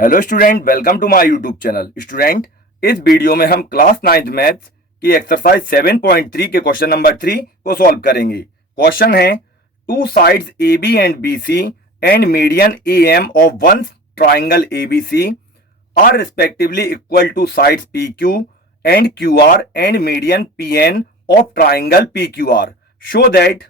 Hello student, welcome to my YouTube channel. Student, इस video में हम क्लास 9th मैथ्स की एक्सरसाइज 7.3 के क्वेश्चन नंबर 3 को सॉल्व करेंगे। क्वेश्चन है, two sides A B and B C and median A M of one triangle A B C are respectively equal to sides P Q and Q R and median P N of triangle P Q R. Show that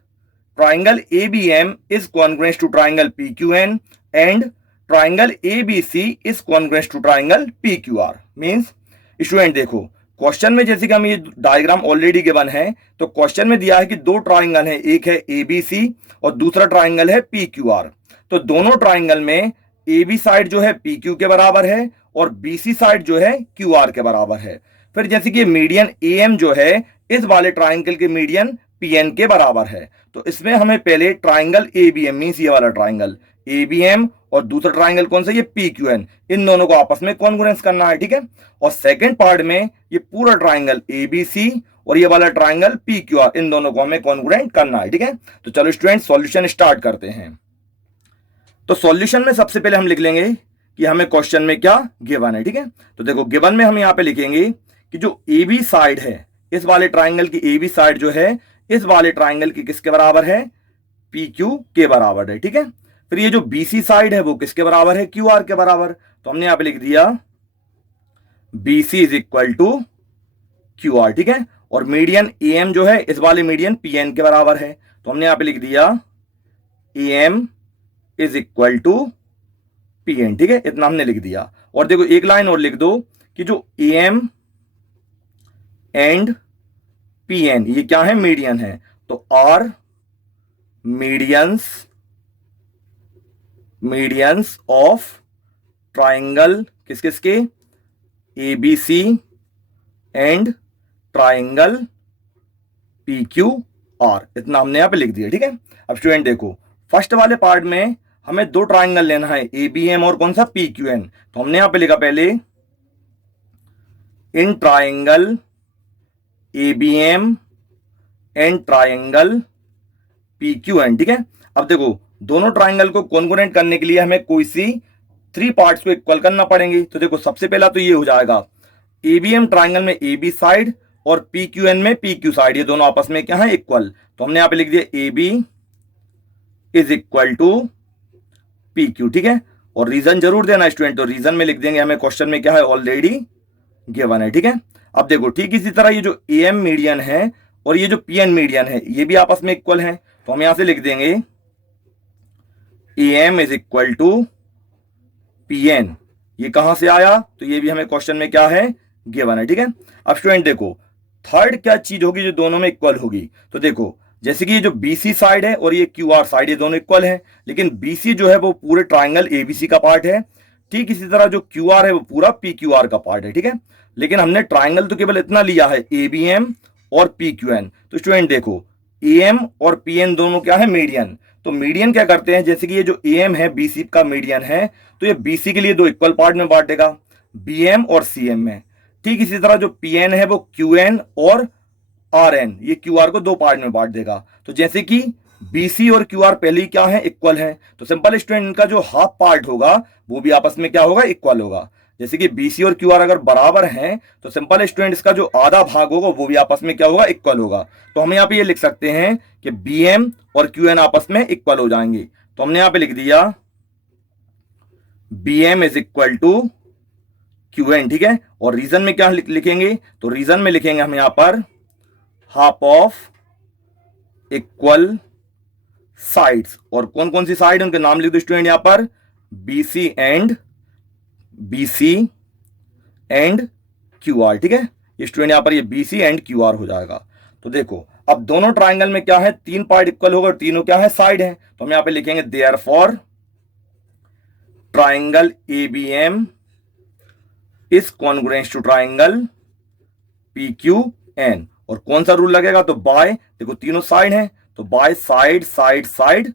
triangle ABM is congruent to triangle PQN and triangle ABC is congruent to triangle PQR। Means student देखो, question में जैसे कि हम ये diagram already given है, तो question में दिया है कि दो ट्राइंगल है, एक है ABC और दूसरा ट्राइंगल है PQR। तो दोनों ट्राइंगल में AB साइड जो है PQ के बराबर है और BC साइड जो है QR के बराबर है। फिर जैसे कि मीडियन AM जो है इस वाले ट्राइंगल के मीडियन PN के बराबर है। तो इसमें हमें पहले ट्राइंगल ABM मींस ये वाला ट्राइंगल ABM और दूसरा ट्राइंगल कौन सा, ये PQN, इन दोनों को आपस में कॉन्ग्रुएंस करना है, ठीक है। और सेकंड पार्ट में ये पूरा ट्राइंगल ABC और ये वाला ट्राइंगल PQR, इन दोनों को हमें कॉन्ग्रुएंट करना है, ठीक है। तो चलो स्टूडेंट सॉल्यूशन स्टार्ट करते हैं। तो सॉल्यूशन में सबसे पहले हम लिख लेंगे कि हमें क्वेश्चन में क्या गिवन है, ठीक है। तो देखो गिवन में हम यहाँ पे लिखेंगे कि जो AB साइड है, इस वाले ट्राइंगल की AB साइड जो है इस वाले ट्राइंगल की किसके बराबर है, PQ के बराबर है, ठीक है। फिर ये जो BC साइड है वो किसके बराबर है, QR के बराबर। तो हमने यहां पे लिख दिया BC is equal to QR, ठीक है। और मीडियन AM जो है इस वाले मीडियन PN के बराबर है, तो हमने यहां पे लिख दिया AM is equal to PN, ठीक है। इतना हमने लिख दिया। और देखो एक लाइन और लिख दो कि जो AM एंड PN ये क्या है, मीडियन है, तो आर मीडियंस ऑफ ट्राइंगल किस किस के, ABC एंड ट्राइंगल PQR। इतना हमने यहां पे लिख दिया, ठीक है। अब स्टूडेंट देखो, फर्स्ट वाले पार्ट में हमें दो ट्राइंगल लेना है, ABM और कौन सा, PQN। तो हमने यहां पे लिखा पहले in triangle ABM and triangle PQN, ठीक है। अब देखो दोनों ट्राइंगल को कॉन्ग्रुएंट करने के लिए हमें कोई सी थ्री पार्ट्स को इक्वल करना पड़ेंगे। तो देखो सबसे पहला तो ये हो जाएगा, ABM ट्राइंगल में AB साइड और PQN में PQ साइड, ये दोनों आपस में क्या है, इक्वल। तो हमने यहां पे लिख दिया AB is equal to PQ, ठीक है। और रीजन जरूर देना स्टूडेंट, तो रीजन में लिख देंगे, हमें क्वेश्चन में क्या है ऑलरेडी गिवन है, ठीक है। अब देखो ठीक इसी तरह ये जो AM मीडियन है और ये जो PN मीडियन है ये भी आपस में इक्वल है। तो हम यहां से लिख देंगे AM is equal to PN। ये कहां से आया, तो ये भी हमें क्वेश्चन में क्या है, गिवन है, ठीक है। अब स्टूडेंट देखो थर्ड क्या चीज होगी जो दोनों में इक्वल होगी। तो देखो जैसे कि ये जो BC साइड है और ये QR साइड, ये दोनों इक्वल है, लेकिन BC जो है वो पूरे ट्राइंगल ABC का पार्ट है, ठीक इसी तरह जो QR है वो पूरा PQR का पार्ट है, ठीक है। लेकिन हमने ट्राइंगल तो केवल इतना लिया है, ABM और PQN। तो स्टूडेंट देखो AM और PN दोनों क्या है, मीडियन। तो मीडियन क्या करते हैं, जैसे कि ये जो AM है BC का मीडियन है, तो ये BC के लिए दो इक्वल पार्ट में बांटेगा, BM और CM में। ठीक इसी तरह जो PN है वो QN और RN, ये QR को दो पार्ट में बांट देगा। तो जैसे कि BC और QR पहले ही क्या है, इक्वल है, तो सिंपल स्टूडेंट इनका जो हाफ पार्ट होगा वो भी आपस में क्या होगा, इक्वल होगा। जैसे कि BC और QR अगर बराबर हैं तो सिंपल स्टूडेंट इसका जो आधा भाग होगा वो भी आपस में क्या होगा, इक्वल होगा। तो हम यहाँ पे ये लिख सकते हैं कि BM और QN आपस में इक्वल हो जाएंगे। तो हमने यहाँ पे लिख दिया BM is equal to QN, ठीक है। और रीजन में क्या लिखेंगे, तो रीजन में लिखेंगे हम यहाँ पर हाफ ऑफ इक्वल साइड्स। और कौन कौन सी साइड, उनके नाम लिख दो स्टूडेंट यहाँ पर, BC एंड QR, ठीक है। ये स्टूडेंट यहां पर ये BC एंड QR हो जाएगा। तो देखो अब दोनों ट्राइंगल में क्या है, तीन पार्ट इक्वल होगा और तीनों क्या है, साइड है। तो हम यहां पे लिखेंगे therefore triangle ABM is congruent to triangle PQN। और कौन सा रूल लगेगा, तो बाय, देखो तीनों साइड है तो by side side side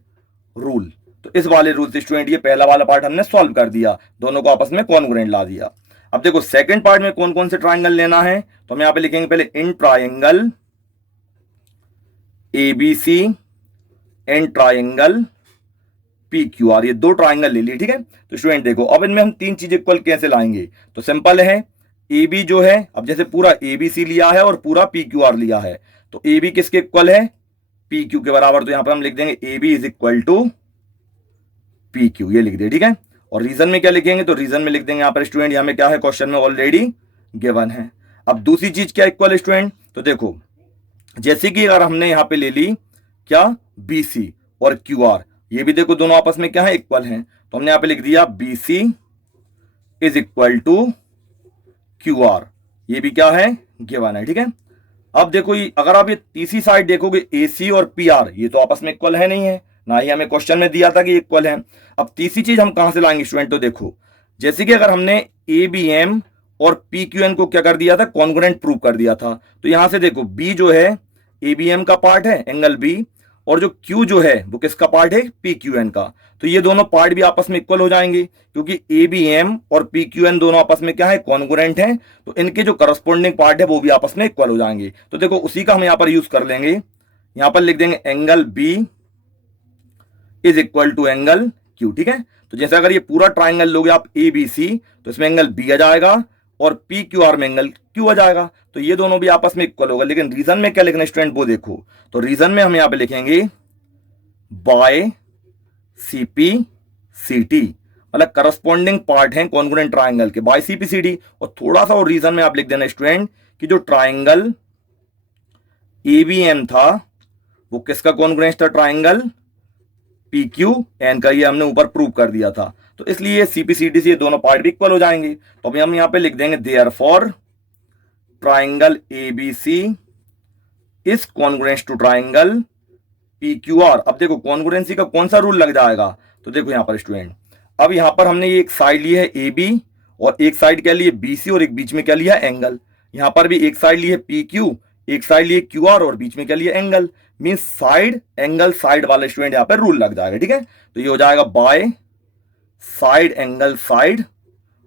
rule. तो इस वाले रूल से स्टूडेंट ये पहला वाला पार्ट हमने सॉल्व कर दिया, दोनों को आपस में कॉन्ग्रुएंट ला दिया। अब देखो सेकंड पार्ट में कौन कौन से ट्राइंगल लेना है, तो हम यहां पे लिखेंगे पहले in triangle ABC and triangle P Q R, ये दो ट्राइंगल ले लिए, ठीक है। तो स्टूडेंट देखो अब इनमें हम तीन चीज इक्वल कैसे लाएंगे, तो सिंपल है, ए बी जो है, अब जैसे पूरा ए बी सी लिया है और पूरा पी क्यू आर लिया है, तो ए बी किसके इक्वल है, पी क्यू के बराबर, तो यहां पर हम लिख देंगे A B is equal to P Q, ये लिख दिया, ठीक है। और रीजन में क्या लिखेंगे, तो रीजन में लिख देंगे यहाँ पर स्टूडेंट, यहाँ में क्या है, क्वेश्चन में ऑलरेडी गिवन है। अब दूसरी चीज क्या इक्वल है स्टूडेंट, तो देखो जैसे कि अगर हमने यहाँ पे ले ली क्या, बी सी और क्यू आर, ये भी देखो दोनों आपस में क्या है, इक्वल हैं, तो हमने यहाँ पे लिख दिया B C is equal to Q R, ये भी क्या है, गिवन है, ठीक है। अब देखो अगर आप ये तीसरी साइड देखोगे ए सी और पी आर, ये तो आपस में इक्वल है नहीं है, ना ही हमें क्वेश्चन में दिया था कि इक्वल है। अब तीसरी चीज हम कहां से लाएंगे स्टूडेंट, तो देखो जैसे कि अगर हमने ए बी एम और पी क्यू एन को क्या कर दिया था, कॉन्ग्रुएंट प्रूव कर दिया था, तो यहां से देखो बी जो है ए बी एम का पार्ट है एंगल बी, और जो क्यू जो है वो किसका पार्ट है, पी क्यू एन का, तो ये दोनों पार्ट भी आपस में इक्वल हो जाएंगे, क्योंकि ए बी एम और पी क्यू एन दोनों आपस में क्या है, कॉन्ग्रुएंट हैं, तो इनके जो करस्पॉन्डिंग पार्ट है वो भी आपस में इक्वल हो जाएंगे। तो देखो उसी का हम यहाँ पर यूज कर लेंगे, यहाँ पर लिख देंगे angle B is equal to angle Q, ठीक है। तो जैसे अगर ये पूरा ट्राइंगल लोगे आप ए बी सी, तो इसमें एंगल बी आ जाएगा और पी क्यू आर में एंगल क्यू आ जाएगा, तो ये दोनों भी आपस में इक्वल होगा। लेकिन रीजन में क्या लिखना है स्टूडेंट, वो देखो, तो रीजन में हम यहां पे लिखेंगे by C P C T, मतलब करस्पॉन्डिंग पार्ट है कॉन्ग्रुएंट ट्राइंगल के, by C P C D. और थोड़ा सा और रीजन में आप लिख देना स्टूडेंट कि जो ट्राइंगल ए बी एम था वो किसका कॉन्ग्रुएंट था, ट्राइंगल पी क्यू एन का, ये हमने ऊपर प्रूव कर दिया था, तो इसलिए सीपीसीटी से ये दोनों पार्ट भी इक्वल हो जाएंगे। तो अभी हम यहां पे लिख देंगे therefore triangle A B C is congruent to triangle P Q R. अब देखो कॉन्ग्रुएंसी का कौन सा रूल लग जाएगा, तो देखो यहां पर स्टूडेंट, अब यहां पर हमने ये एक साइड ली है ए बी और एक साइड क्या ली है बी सी और एक बीच में क्या लिया एंगल, यहां पर भी एक साइड ली है पी क्यू, एक साइड लिए क्यू आर और बीच में क्या लिया angle, mean side angle side वाले स्टूडेंट यहां पर रूल लग जाएगा, ठीक है। तो ये हो जाएगा by side angle side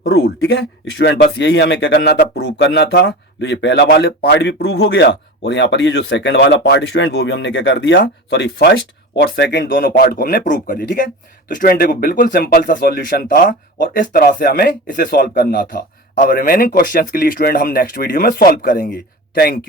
rule, ठीक है स्टूडेंट। बस यही हमें क्या करना था, प्रूव करना था। तो ये पहला वाले पार्ट भी प्रूव हो गया और यहाँ पर ये जो सेकंड वाला पार्ट स्टूडेंट वो भी हमने क्या कर दिया, सॉरी फर्स्ट और सेकंड दोनों पार्ट को हमने प्रूव कर दिया, ठीक है। तो स्टूडेंट देखो बिल्कुल सिंपल सा सॉल्यूशन था और इस तरह से हमें इसे सॉल्व करना था। अब रिमेनिंग क्वेश्चंस के लिए स्टूडेंट हम नेक्स्ट वीडियो में सॉल्व करेंगे। Thank you.